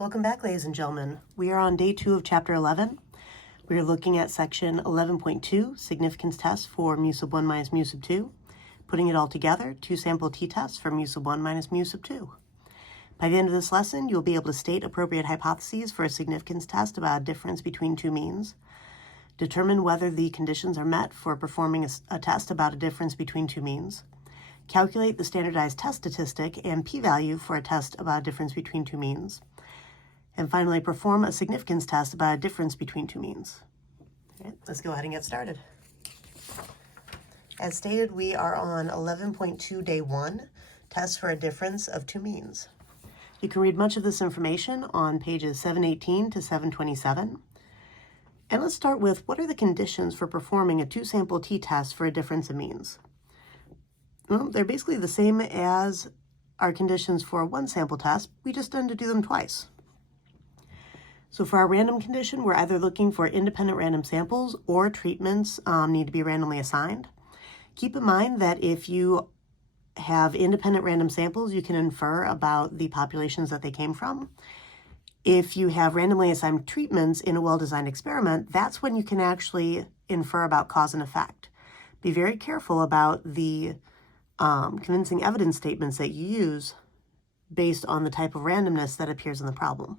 Welcome back, ladies and gentlemen. We are on day 2 of chapter 11. We are looking at section 11.2, significance test for mu sub 1 minus mu sub 2. Putting it all together, two sample t-tests for mu sub 1 minus mu sub 2. By the end of this lesson, you'll be able to state appropriate hypotheses for a significance test about a difference between two means, determine whether the conditions are met for performing a test about a difference between two means, calculate the standardized test statistic and p-value for a test about a difference between two means, and finally perform a significance test about a difference between two means. All right, let's go ahead and get started. As stated, we are on 11.2 day 1, test for a difference of two means. You can read much of this information on pages 718 to 727. And let's start with, what are the conditions for performing a two-sample t-test for a difference of means? Well, they're basically the same as our conditions for a one-sample test. We just tend to do them twice. So for our random condition, we're either looking for independent random samples or treatments need to be randomly assigned. Keep in mind that if you have independent random samples, you can infer about the populations that they came from. If you have randomly assigned treatments in a well-designed experiment, that's when you can actually infer about cause and effect. Be very careful about the convincing evidence statements that you use based on the type of randomness that appears in the problem.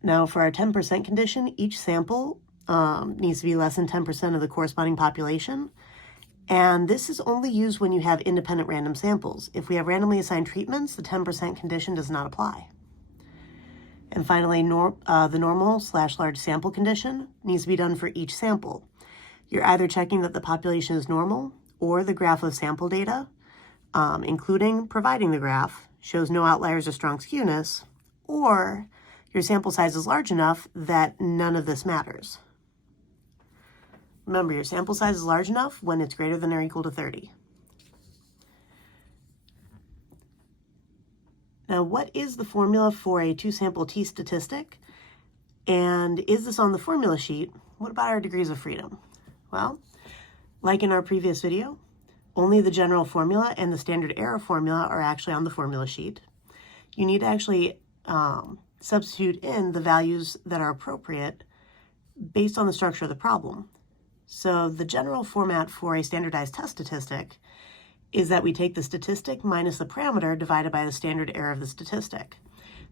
Now, for our 10% condition, each sample needs to be less than 10% of the corresponding population. And this is only used when you have independent random samples. If we have randomly assigned treatments, the 10% condition does not apply. And finally, the normal/large sample condition needs to be done for each sample. You're either checking that the population is normal or the graph of sample data, including providing the graph, shows no outliers or strong skewness, or your sample size is large enough that none of this matters. Remember, your sample size is large enough when it's greater than or equal to 30. Now, what is the formula for a two-sample t-statistic? And is this on the formula sheet? What about our degrees of freedom? Well, like in our previous video, only the general formula and the standard error formula are actually on the formula sheet. You need to actually substitute in the values that are appropriate based on the structure of the problem. So the general format for a standardized test statistic is that we take the statistic minus the parameter divided by the standard error of the statistic.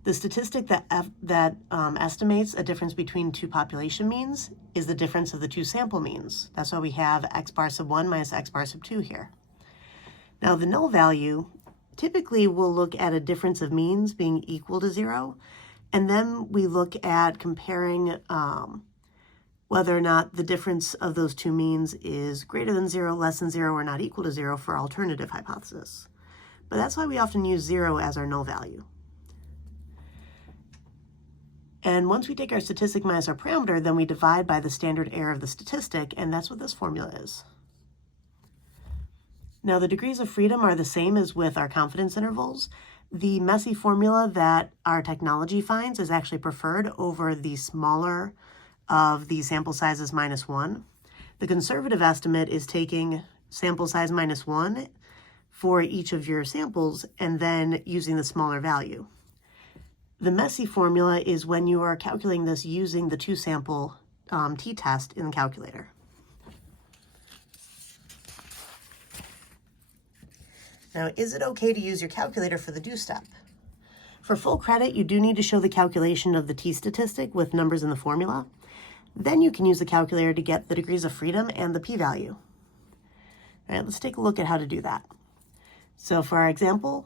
The statistic that estimates a difference between two population means is the difference of the two sample means. That's why we have x bar sub 1 minus x bar sub 2 here. Now the null value, typically we'll look at a difference of means being equal to 0, and then we look at comparing whether or not the difference of those two means is greater than 0, less than 0, or not equal to 0 for alternative hypothesis. But that's why we often use 0 as our null value. And once we take our statistic minus our parameter, then we divide by the standard error of the statistic, and that's what this formula is. Now, the degrees of freedom are the same as with our confidence intervals. The messy formula that our technology finds is actually preferred over the smaller of the sample sizes minus 1. The conservative estimate is taking sample size minus 1 for each of your samples and then using the smaller value. The messy formula is when you are calculating this using the two-sample t-test in the calculator. Now, is it okay to use your calculator for the do step? For full credit, you do need to show the calculation of the t-statistic with numbers in the formula. Then you can use the calculator to get the degrees of freedom and the p-value. All right, let's take a look at how to do that. So for our example,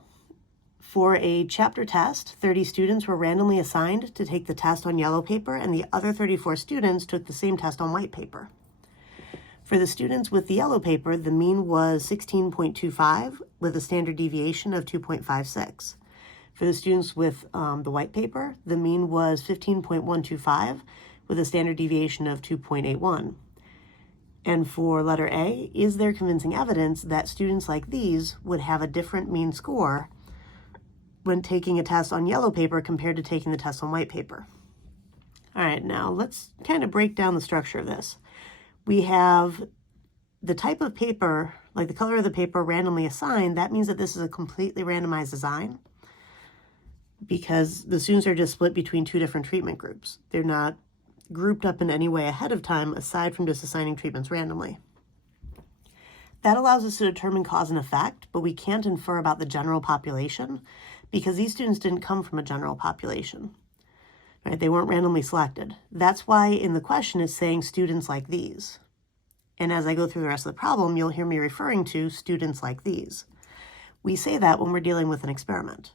for a chapter test, 30 students were randomly assigned to take the test on yellow paper, and the other 34 students took the same test on white paper. For the students with the yellow paper, the mean was 16.25 with a standard deviation of 2.56. For the students with the white paper, the mean was 15.125 with a standard deviation of 2.81. And for letter A, is there convincing evidence that students like these would have a different mean score when taking a test on yellow paper compared to taking the test on white paper? All right, now let's kind of break down the structure of this. We have the type of paper, like the color of the paper, randomly assigned. That means that this is a completely randomized design. because the students are just split between two different treatment groups. They're not grouped up in any way ahead of time aside from just assigning treatments randomly. That allows us to determine cause and effect, but we can't infer about the general population because these students didn't come from a general population. Right? They weren't randomly selected. That's why in the question it's saying students like these. And as I go through the rest of the problem, you'll hear me referring to students like these. We say that when we're dealing with an experiment.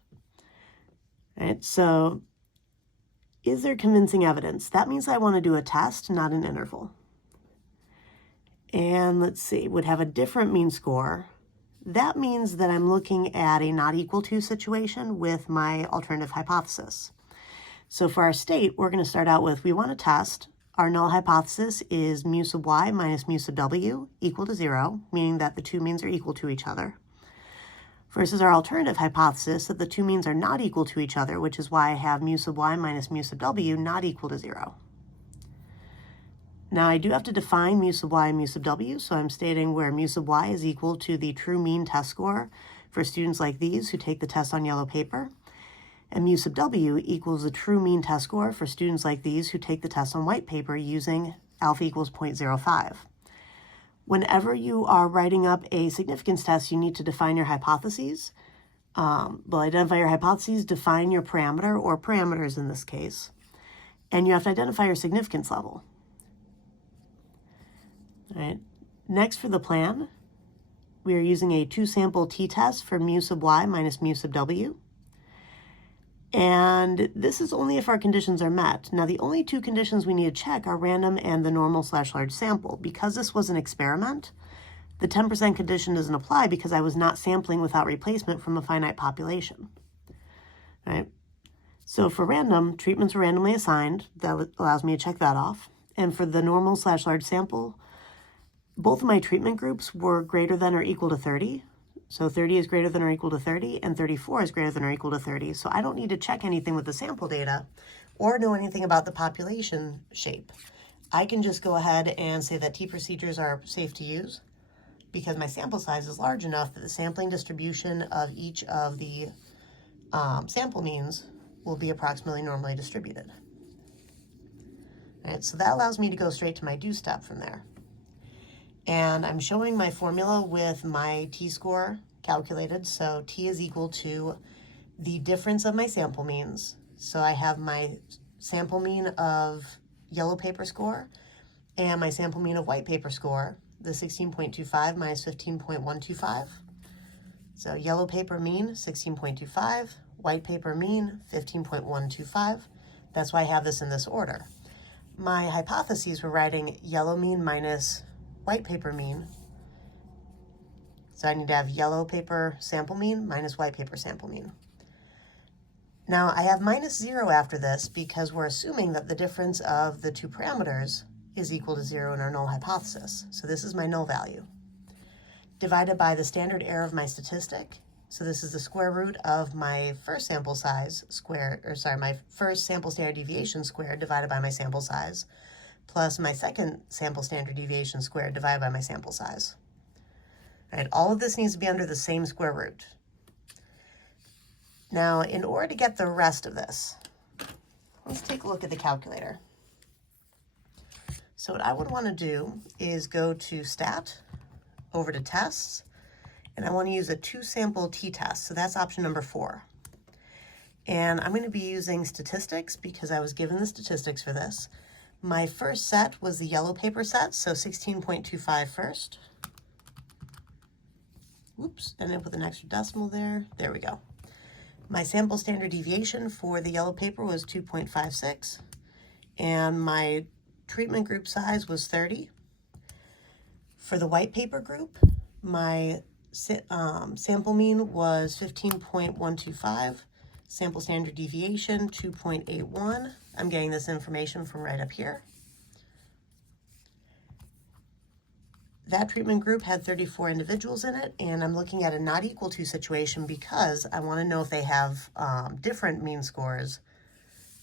Right? So, is there convincing evidence? That means I want to do a test, not an interval. And let's see, would have a different mean score. That means that I'm looking at a not equal to situation with my alternative hypothesis. So for our state, we're going to start out with, we want to test. Our null hypothesis is mu sub y minus mu sub w equal to 0, meaning that the two means are equal to each other. Versus our alternative hypothesis that the two means are not equal to each other, which is why I have mu sub y minus mu sub w not equal to 0. Now I do have to define mu sub y and mu sub w, so I'm stating where mu sub y is equal to the true mean test score for students like these who take the test on yellow paper, and mu sub w equals the true mean test score for students like these who take the test on white paper using alpha equals 0.05. Whenever you are writing up a significance test, you need to define your hypotheses. Identify your hypotheses, define your parameter, or parameters in this case, and you have to identify your significance level. All right. Next, for the plan, we are using a two-sample t-test for mu sub y minus mu sub w. And this is only if our conditions are met. Now, the only two conditions we need to check are random and the normal/large sample. Because this was an experiment, the 10% condition doesn't apply because I was not sampling without replacement from a finite population. All right. So for random, treatments were randomly assigned. That allows me to check that off. And for the normal/large sample, both of my treatment groups were greater than or equal to 30. So 30 is greater than or equal to 30, and 34 is greater than or equal to 30. So I don't need to check anything with the sample data or know anything about the population shape. I can just go ahead and say that T procedures are safe to use because my sample size is large enough that the sampling distribution of each of the sample means will be approximately normally distributed. All right, so that allows me to go straight to my do step from there. And I'm showing my formula with my t-score calculated. So t is equal to the difference of my sample means. So I have my sample mean of yellow paper score and my sample mean of white paper score, the 16.25 minus 15.125. So yellow paper mean 16.25, white paper mean 15.125. That's why I have this in this order. My hypotheses were writing yellow mean minus white paper mean. So I need to have yellow paper sample mean minus white paper sample mean. Now I have minus 0 after this because we're assuming that the difference of the two parameters is equal to 0 in our null hypothesis. So this is my null value. Divided by the standard error of my statistic. So this is the square root of my first sample size squared, my first sample standard deviation squared divided by my sample size, plus my second sample standard deviation squared divided by my sample size. All right, all of this needs to be under the same square root. Now, in order to get the rest of this, let's take a look at the calculator. So what I would want to do is go to Stat, over to Tests, and I want to use a two-sample t-test. So that's option number 4. And I'm going to be using statistics because I was given the statistics for this. My first set was the yellow paper set, so 16.25 first. Oops, ended up with an extra decimal there. There we go. My sample standard deviation for the yellow paper was 2.56, and my treatment group size was 30. For the white paper group, my sample mean was 15.125, sample standard deviation 2.81. I'm getting this information from right up here. That treatment group had 34 individuals in it, and I'm looking at a not equal to situation because I want to know if they have different mean scores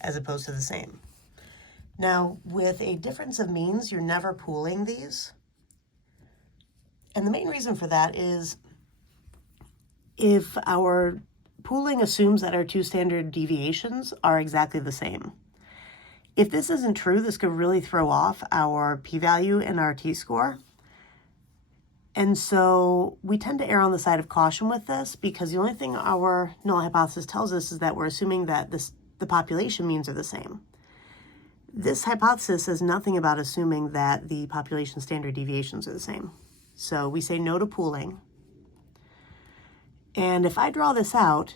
as opposed to the same. Now, with a difference of means, you're never pooling these. And the main reason for that is if our pooling assumes that our two standard deviations are exactly the same. If this isn't true, this could really throw off our p-value and our t-score. And so we tend to err on the side of caution with this because the only thing our null hypothesis tells us is that we're assuming that the population means are the same. This hypothesis says nothing about assuming that the population standard deviations are the same. So we say no to pooling. And if I draw this out,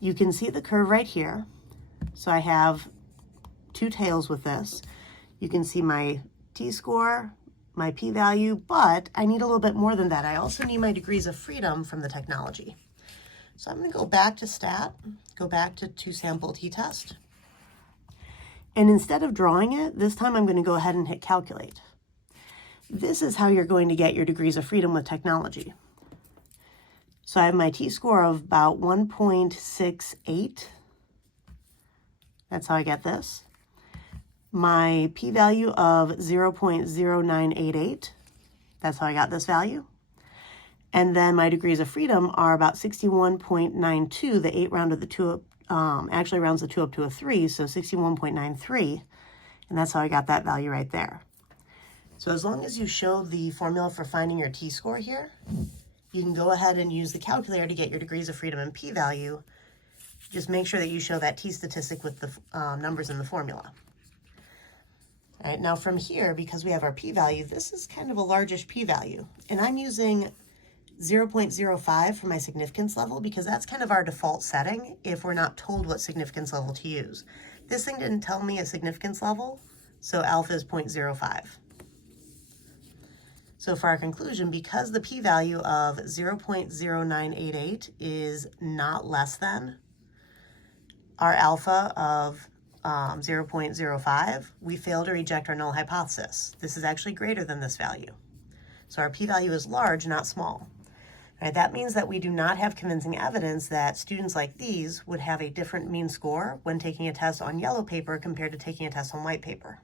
you can see the curve right here. So I have two tails with this. You can see my t-score, my p-value, but I need a little bit more than that. I also need my degrees of freedom from the technology. So I'm going to go back to stat, go back to two-sample t-test. And instead of drawing it, this time I'm going to go ahead and hit calculate. This is how you're going to get your degrees of freedom with technology. So I have my t-score of about 1.68. That's how I get this. My p-value of 0.0988. That's how I got this value. And then my degrees of freedom are about 61.92. The 8 rounded the 2 up, actually rounds the 2 up to a 3, so 61.93. And that's how I got that value right there. So as long as you show the formula for finding your t-score here, you can go ahead and use the calculator to get your degrees of freedom and p-value. Just make sure that you show that t-statistic with the numbers in the formula. All right, now from here, because we have our p-value, this is kind of a largish p-value. And I'm using 0.05 for my significance level because that's kind of our default setting if we're not told what significance level to use. This thing didn't tell me a significance level, so alpha is 0.05. So for our conclusion, because the p-value of 0.0988 is not less than our alpha of 0.05, we fail to reject our null hypothesis. This is actually greater than this value. So our p-value is large, not small. All right, that means that we do not have convincing evidence that students like these would have a different mean score when taking a test on yellow paper compared to taking a test on white paper.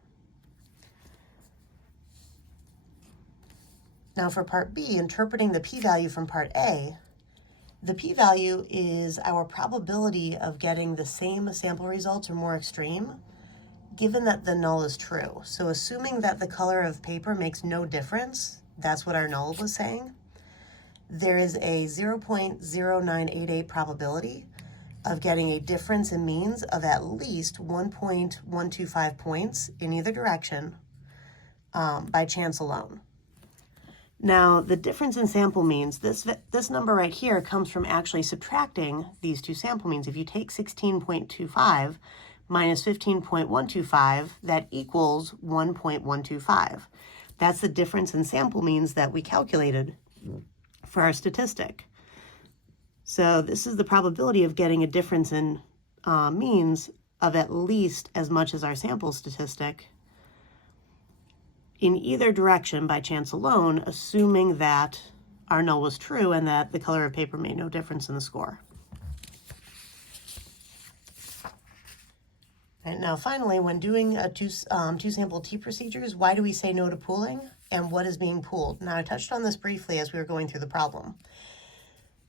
Now for part B, interpreting the p-value from part A, the p-value is our probability of getting the same sample results or more extreme, given that the null is true. So assuming that the color of paper makes no difference, that's what our null was saying, there is a 0.0988 probability of getting a difference in means of at least 1.125 points in either direction by chance alone. Now, the difference in sample means, this number right here comes from actually subtracting these two sample means. If you take 16.25 minus 15.125, that equals 1.125. That's the difference in sample means that we calculated for our statistic. So this is the probability of getting a difference in means of at least as much as our sample statistic in either direction by chance alone, assuming that our null was true and that the color of paper made no difference in the score. And now finally, when doing a two-sample t procedures, why do we say no to pooling and what is being pooled? Now I touched on this briefly as we were going through the problem.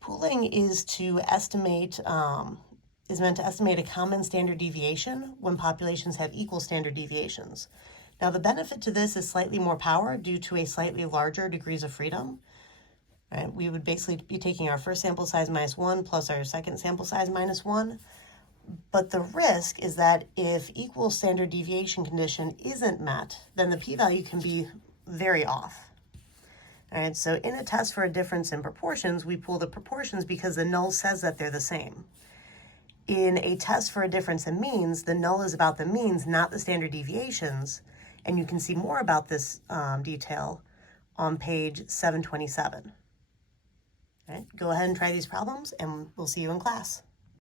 Pooling is to estimate, is meant to estimate a common standard deviation when populations have equal standard deviations. Now the benefit to this is slightly more power due to a slightly larger degrees of freedom. Right? We would basically be taking our first sample size minus 1 plus our second sample size minus 1. But the risk is that if equal standard deviation condition isn't met, then the p-value can be very off. All right, so in a test for a difference in proportions, we pool the proportions because the null says that they're the same. In a test for a difference in means, the null is about the means, not the standard deviations. And you can see more about this detail on page 727. All right, go ahead and try these problems, and we'll see you in class.